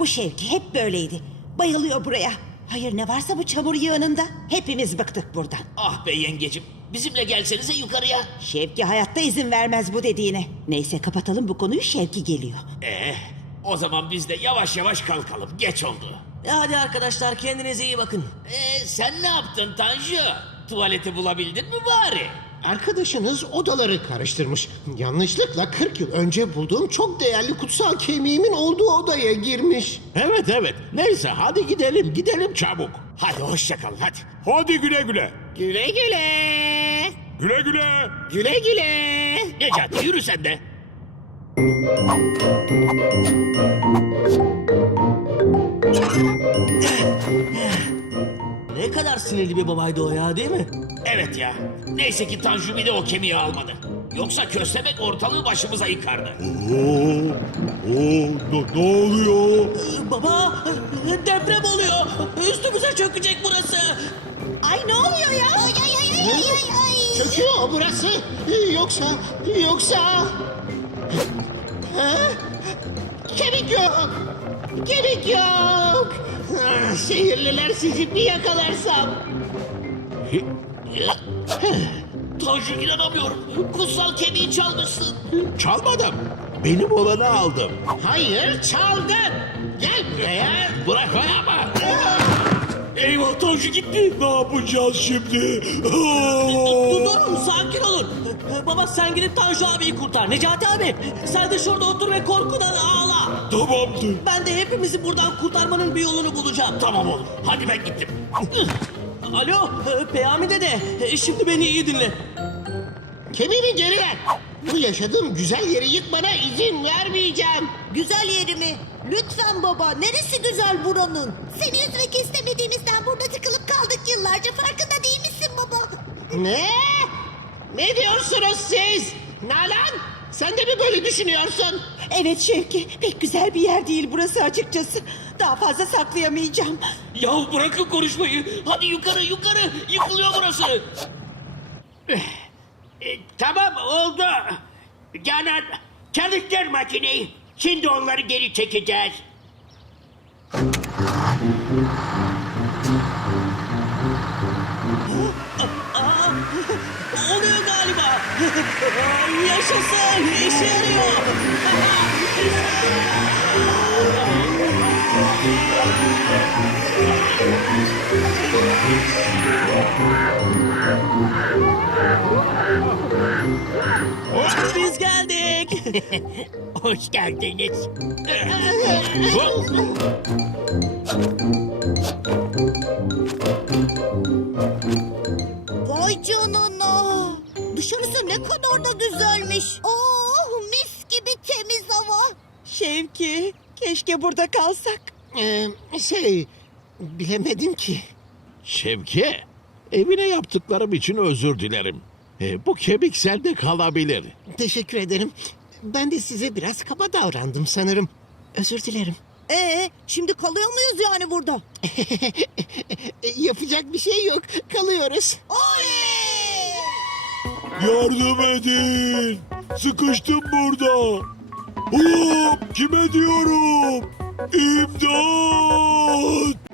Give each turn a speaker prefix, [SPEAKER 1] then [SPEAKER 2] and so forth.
[SPEAKER 1] Bu Şevki hep böyleydi. Bayılıyor buraya. Hayır, ne varsa bu çamur yığınında. Hepimiz bıktık buradan.
[SPEAKER 2] Ah be yengecim, bizimle gelsenize yukarıya.
[SPEAKER 1] Şevki hayatta izin vermez bu dediğine. Neyse, kapatalım bu konuyu, Şevki geliyor.
[SPEAKER 2] O zaman biz de yavaş yavaş kalkalım, geç oldu.
[SPEAKER 3] Hadi arkadaşlar, kendinize iyi bakın.
[SPEAKER 2] Sen ne yaptın Tanju? Tuvaleti bulabildin mi bari?
[SPEAKER 4] Arkadaşınız odaları karıştırmış. Yanlışlıkla 40 yıl önce bulduğum çok değerli kutsal kemiğimin olduğu odaya girmiş.
[SPEAKER 5] Evet. Neyse hadi gidelim çabuk.
[SPEAKER 2] Hadi hoşça kalın, hadi.
[SPEAKER 5] Hadi güle güle.
[SPEAKER 4] Güle güle.
[SPEAKER 5] Güle güle.
[SPEAKER 4] Güle güle.
[SPEAKER 2] Necati yürü sen de.
[SPEAKER 3] Ne kadar sinirli bir babaydı o ya, değil mi?
[SPEAKER 2] Evet ya, neyse ki Tanju bir de o kemiği almadı. Yoksa köstebek ortalığı başımıza yıkardı.
[SPEAKER 5] Ne oluyor?
[SPEAKER 3] Baba, deprem oluyor. Üstümüze çökecek burası.
[SPEAKER 1] Ay, ne oluyor ya?
[SPEAKER 4] Çöküyor burası. Yoksa... Ha? Kemik yok. Kemik yok. Ah, sihirliler, sizi bir yakalarsam.
[SPEAKER 2] Tanju inanamıyorum. Kutsal kemiği çalmışsın.
[SPEAKER 5] Çalmadım. Benim olanı aldım.
[SPEAKER 4] Hayır, çaldın. Gel buraya.
[SPEAKER 2] Bırak ayağımı. Eyvah, Tanju gitti.
[SPEAKER 5] Ne yapacağız şimdi?
[SPEAKER 3] Durun, sakin olun. Baba, sen gidip Tanju abiyi kurtar. Necati abi, sen de şurada otur ve korkudan ağla.
[SPEAKER 5] Tamamdır.
[SPEAKER 3] Ben de hepimizi buradan kurtarmanın bir yolunu bulacağım.
[SPEAKER 2] Tamam oğlum, hadi ben gittim.
[SPEAKER 3] Alo, Peyami dede. Şimdi beni iyi dinle.
[SPEAKER 4] Kemiğini geri ver. Bu yaşadığım güzel yeri yıkmana izin vermeyeceğim.
[SPEAKER 6] Güzel yeri mi? Lütfen baba, neresi güzel buranın? Seni üzmek istemediğimizden burada tıkılıp kaldık yıllarca, farkında değil misin baba?
[SPEAKER 4] Ne? Ne diyorsunuz siz? Nalan, sen de mi böyle düşünüyorsun?
[SPEAKER 1] Evet Şevki, pek güzel bir yer değil burası açıkçası. Daha fazla saklayamayacağım.
[SPEAKER 2] Yahu bırakın konuşmayı. Hadi yukarı, yıkılıyor burası. Tamam oldu. Canan, çalıştır makineyi. Şimdi onları geri çekeceğiz.
[SPEAKER 3] Oluyor galiba. Yaşasın, işe yarıyor. Biz geldik.
[SPEAKER 2] Hoş geldiniz.
[SPEAKER 6] Vay canına. Dışarısı ne kadar da güzelmiş. Oh, mis gibi temiz hava.
[SPEAKER 1] Şevki, keşke burada kalsak.
[SPEAKER 4] Bilemedim ki.
[SPEAKER 5] Şevki, evine yaptıklarım için özür dilerim. Bu kemik sende kalabilir.
[SPEAKER 4] Teşekkür ederim. Ben de size biraz kaba davrandım sanırım. Özür dilerim.
[SPEAKER 6] Şimdi kalıyor muyuz yani burada?
[SPEAKER 4] Yapacak bir şey yok. Kalıyoruz.
[SPEAKER 6] Oley!
[SPEAKER 5] Yardım edin. Sıkıştım burada. Kime diyorum? İmdat!